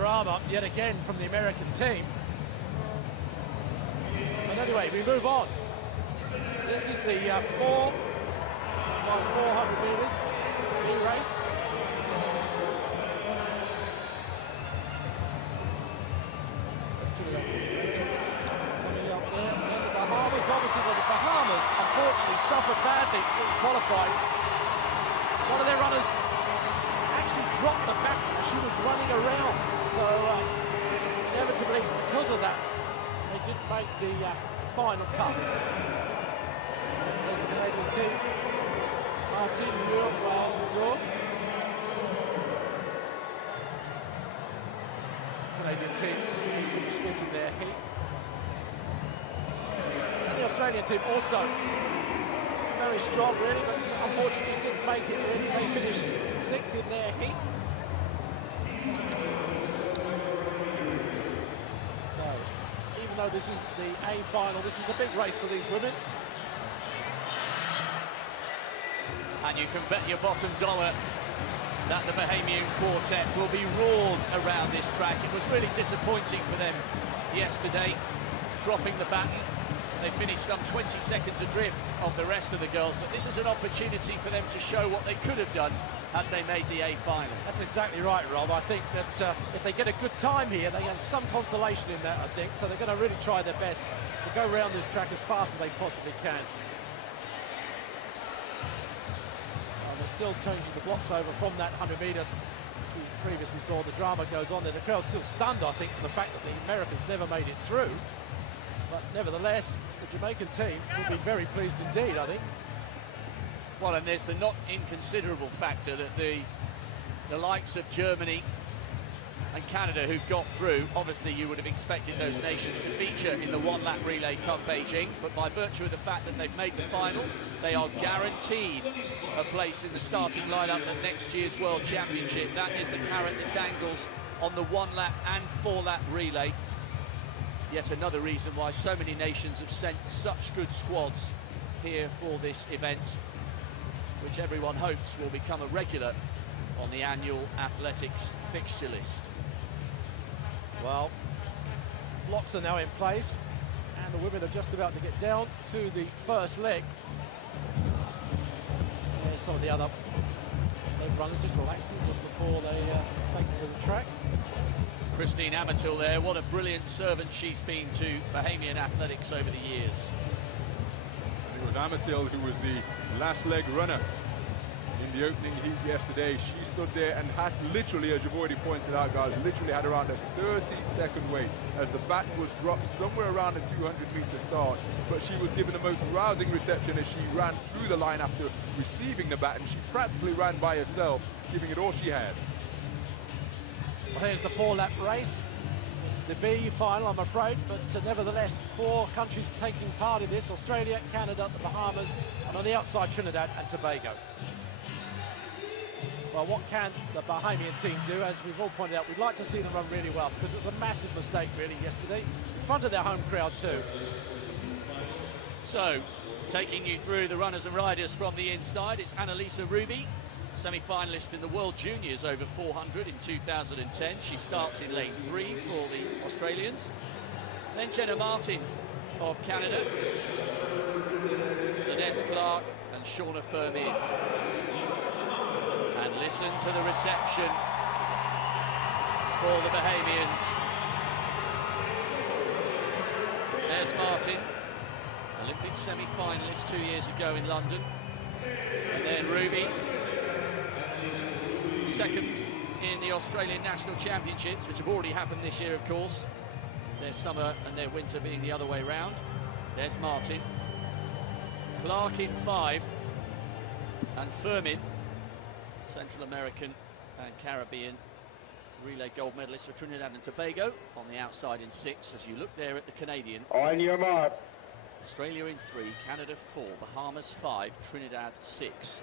drama yet again from the American team. But anyway, we move on. This is the 4x400 meters B-race. Coming up there, and the Bahamas. Obviously, the Bahamas unfortunately suffered badly in qualifying. One of their runners actually dropped the back as she was running around. So inevitably, because of that, they didn't make the final cut. There's the Canadian team. Martin, Muir, Wales and Dawn. Canadian team finished 5th in their heat. And the Australian team also very strong, really, but unfortunately just didn't make it, really. They finished 6th in their heat. So, even though this is the A final, this is a big race for these women. And you can bet your bottom dollar that the Bahamian quartet will be roared around this track. It was really disappointing for them yesterday, dropping the baton. They finished some 20 seconds adrift of the rest of the girls, but this is an opportunity for them to show what they could have done had they made the A final. That's exactly right, Rob. I think that if they get a good time here, they have some consolation in that, I think, so they're going to really try their best to go around this track as fast as they possibly can. They're still changing the blocks over from that 100 metres, which we previously saw. The drama goes on there. The crowd's still stunned, I think, for the fact that the Americans never made it through. But nevertheless, the Jamaican team will be very pleased indeed, I think. Well, and there's the not inconsiderable factor that the likes of Germany and Canada who've got through, obviously you would have expected those nations to feature in the one-lap relay come Beijing, but by virtue of the fact that they've made the final, they are guaranteed a place in the starting lineup at next year's World Championship. That is the carrot that dangles on the one-lap and four-lap relay. Yet another reason why so many nations have sent such good squads here for this event, which everyone hopes will become a regular on the annual athletics fixture list. Well, blocks are now in place, and the women are just about to get down to the first leg. There's some of the other leg runners just relaxing just before they take to the track. Christine Amatil there, what a brilliant servant she's been to Bahamian athletics over the years. It was Amatil who was the last leg runner in the opening heat yesterday. She stood there and had literally, as you've already pointed out, guys, literally had around a 13-second wait as the baton was dropped somewhere around the 200-meter start. But she was given the most rousing reception as she ran through the line after receiving the baton. She practically ran by herself, giving it all she had. Well, here's the four-lap race. It's the B final, I'm afraid, but nevertheless, 4 countries taking part in this: Australia, Canada, the Bahamas, and on the outside, Trinidad and Tobago. Well, what can the Bahamian team do? As we've all pointed out, we'd like to see them run really well, because it was a massive mistake, really, yesterday, in front of their home crowd, too. So, taking you through the runners and riders from the inside, it's Annalisa Ruby, semi-finalist in the World Juniors over 400 in 2010. She starts in lane 3 for the Australians. Then Jenna Martin of Canada, Ines Clark and Shauna Firmin. And listen to the reception for the Bahamians. There's Martin, Olympic semi-finalist 2 years ago in London. And then Ruby, second in the Australian National Championships, which have already happened this year, of course. Their summer and their winter being the other way round. There's Martin. Clark in 5. And Firmin, Central American and Caribbean relay gold medalist for Trinidad and Tobago, on the outside in 6, as you look there at the Canadian. On your mark. Australia in 3, Canada 4, Bahamas 5, Trinidad 6.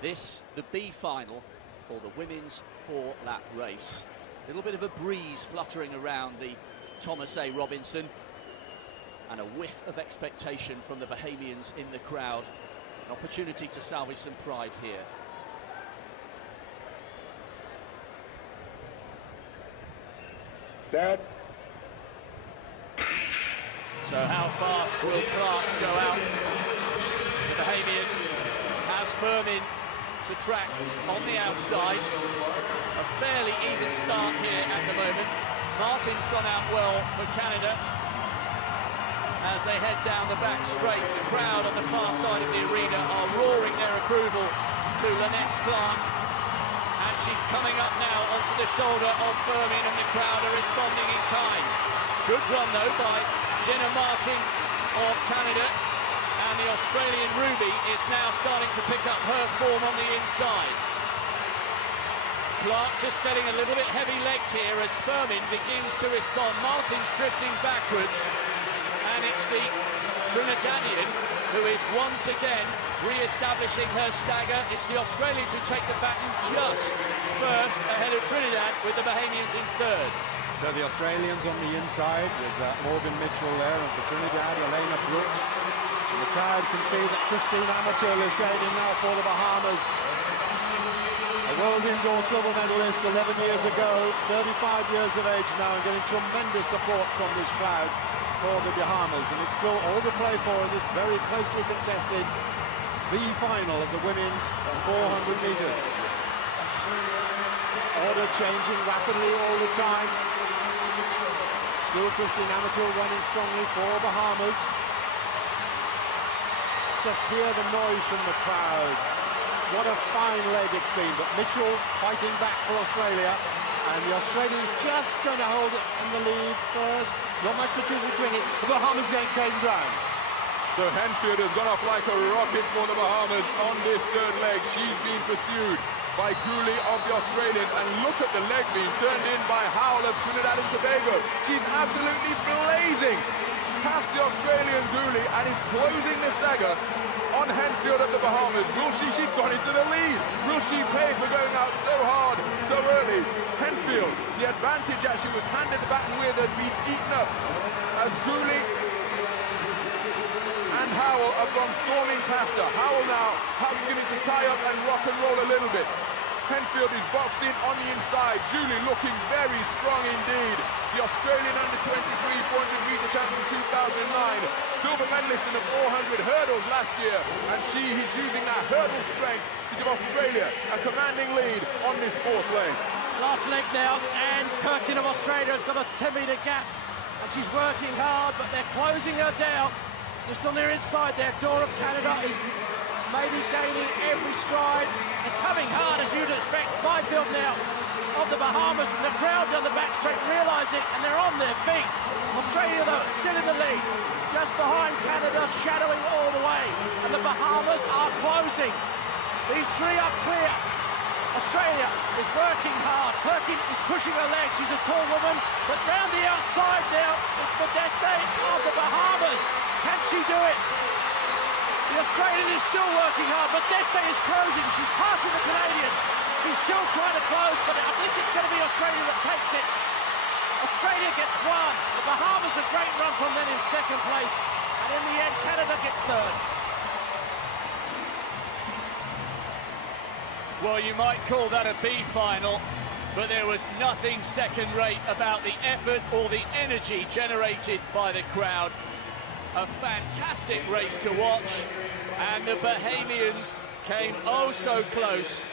This, the B final for the women's 4-lap race. A little bit of a breeze fluttering around the Thomas A. Robinson, and a whiff of expectation from the Bahamians in the crowd. An opportunity to salvage some pride here. Set. So how fast will Clark go out? The Bahamian has Firmin to track on the outside. A fairly even start here at the moment. Martin's gone out well for Canada as they head down the back straight. The crowd on the far side of the arena are roaring their approval to Lynette Clark. And she's coming up now onto the shoulder of Firmin, and the crowd are responding in kind. Good run though by Jenna Martin of Canada, and the Australian Ruby is now starting to pick up her form on the inside. Clark just getting a little bit heavy-legged here as Firmin begins to respond. Martin's drifting backwards, and it's the Trinidadian who is once again re-establishing her stagger. It's the Australians who take the baton just first ahead of Trinidad, with the Bahamians in third. So the Australians on the inside with Morgan Mitchell there, and for Trinidad, Elena Brooks. And the crowd can see that Christine Amatil is gaining now for the Bahamas. A world indoor silver medalist 11 years ago, 35 years of age now, and getting tremendous support from this crowd for the Bahamas. And it's still all to play for in this very closely contested B final of the women's 400 metres. Order changing rapidly all the time. Still Christine Amatil running strongly for Bahamas. Just hear the noise from the crowd. What a fine leg it's been, but Mitchell fighting back for Australia, and the Australians just going to hold it in the lead first. Not much to choose between it. The Bahamas getting taken ground. So Henfield has gone off like a rocket for the Bahamas on this third leg. She's being pursued by Gooley of the Australians, and look at the leg being turned in by Howell of Trinidad and Tobago. She's absolutely blazing past the Australian Gooley and is closing the stagger on Henfield of the Bahamas. Will she? She's gone into the lead. Will she pay for going out so hard, so early? Henfield, the advantage that she was handed the baton with has been eaten up as Gooley and Howell have gone storming past her. Howell now has beginning to tie up and rock and roll a little bit. Henfield is boxed in on the inside. Julie looking very strong indeed. The Australian under-23 400 metre champion 2009. Silver medalist in the 400 hurdles last year. And she is using that hurdle strength to give Australia a commanding lead on this fourth leg. Last leg now, and Perkin of Australia has got a 10-metre gap, and she's working hard, but they're closing her down. Just on their inside there, Dora of Canada is maybe gaining every stride and coming hard as you'd expect. Byfield now of the Bahamas, and the crowd down the back straight realise it, and they're on their feet. Australia though still in the lead, just behind Canada, shadowing all the way, and the Bahamas are closing. These three are clear. Australia is working hard. Perkin is pushing her legs. She's a tall woman, but round the outside now, it's Modeste of the Bahamas. Can she do it? The Australian is still working hard, but Modeste is closing. She's passing the Canadian. She's still trying to close, but I think it's going to be Australia that takes it. Australia gets one. The Bahamas a great run from then in second place, and in the end, Canada gets third. Well, you might call that a B final, but there was nothing second-rate about the effort or the energy generated by the crowd. A fantastic race to watch, and the Bahamians came oh so close,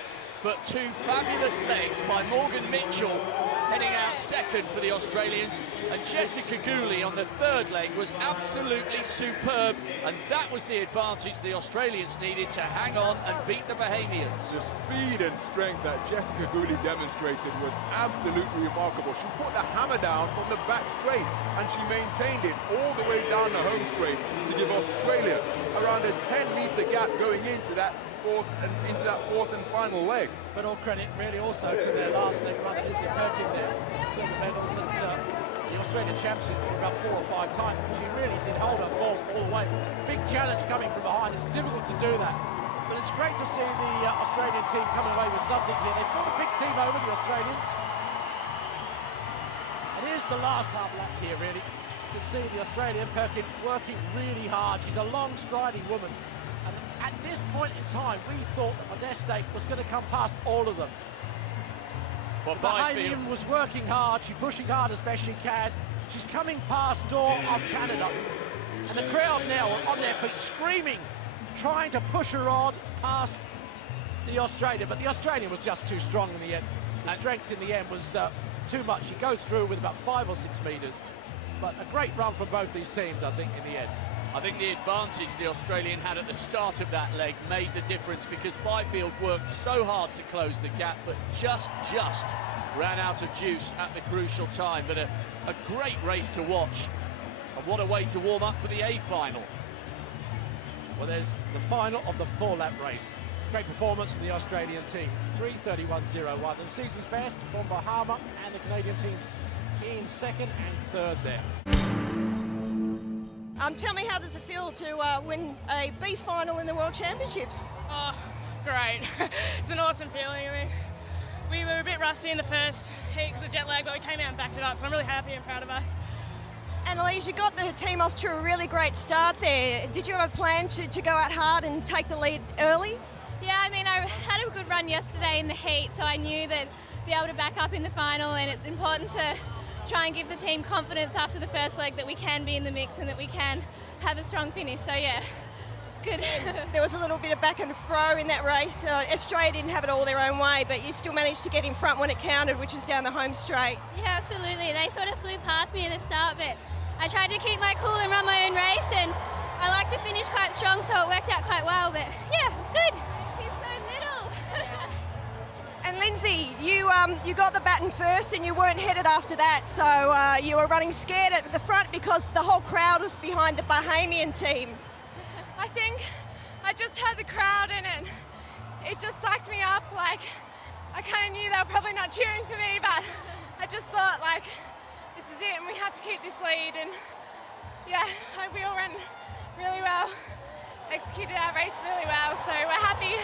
but two fabulous legs by Morgan Mitchell heading out second for the Australians, and Jessica Gooley on the third leg was absolutely superb, and that was the advantage the Australians needed to hang on and beat the Bahamians. The speed and strength that Jessica Gooley demonstrated was absolutely remarkable. She put the hammer down from the back straight, and she maintained it all the way down the home straight to give Australia around a 10-metre gap going into that fourth and final leg. But all credit really also to their last leg runner, Lizzie Perkin there. Silver medals at the Australian Championship for about 4 or 5 times. She really did hold her form all the way. Big challenge coming from behind. It's difficult to do that. But it's great to see the Australian team coming away with something here. They've got a big team over, the Australians. And here's the last half lap here, really. You can see the Australian Perkin working really hard. She's a long striding woman. And at this point in time, we thought that Modeste was going to come past all of them. Well, The Bahamian was working hard, she's pushing hard as best she can. She's coming past door of Canada. And the crowd now are on their feet screaming, trying to push her on past the Australian, but the Australian was just too strong in the end. The strength in the end was too much. She goes through with about 5 or 6 metres. But a great run from both these teams, I think, in the end. I think the advantage the Australian had at the start of that leg made the difference, because Byfield worked so hard to close the gap, but just ran out of juice at the crucial time. But a great race to watch, and what a way to warm up for the A final. Well, there's the final of the 4-lap race. Great performance from the Australian team, 3:31.01, and season's best from Bahama and the Canadian teams in second and third there. Tell me, how does it feel to win a B final in the World Championships? Oh, great. It's an awesome feeling. I mean, we were a bit rusty in the first heat because of jet lag, but we came out and backed it up, so I'm really happy and proud of us. Annalise, you got the team off to a really great start there. Did you have a plan to go out hard and take the lead early? Yeah, I mean, I had a good run yesterday in the heat, so I knew that be able to back up in the final, and it's important to try and give the team confidence after the first leg that we can be in the mix and that we can have a strong finish. So yeah, it's good. There was a little bit of back and fro in that race. Australia didn't have it all their own way, but you still managed to get in front when it counted, which was down the home straight. Yeah, absolutely. They sort of flew past me at the start, but I tried to keep my cool and run my own race, and I like to finish quite strong, so it worked out quite well. But yeah, it's good. She's so little. And Lindsay, you got the baton first and you weren't headed after that, so you were running scared at the front because the whole crowd was behind the Bahamian team. I think I just had the crowd in it. It just psyched me up. Like, I kind of knew they were probably not cheering for me, but I just thought, like, this is it and we have to keep this lead. And yeah, we all ran really well, executed our race really well, so we're happy.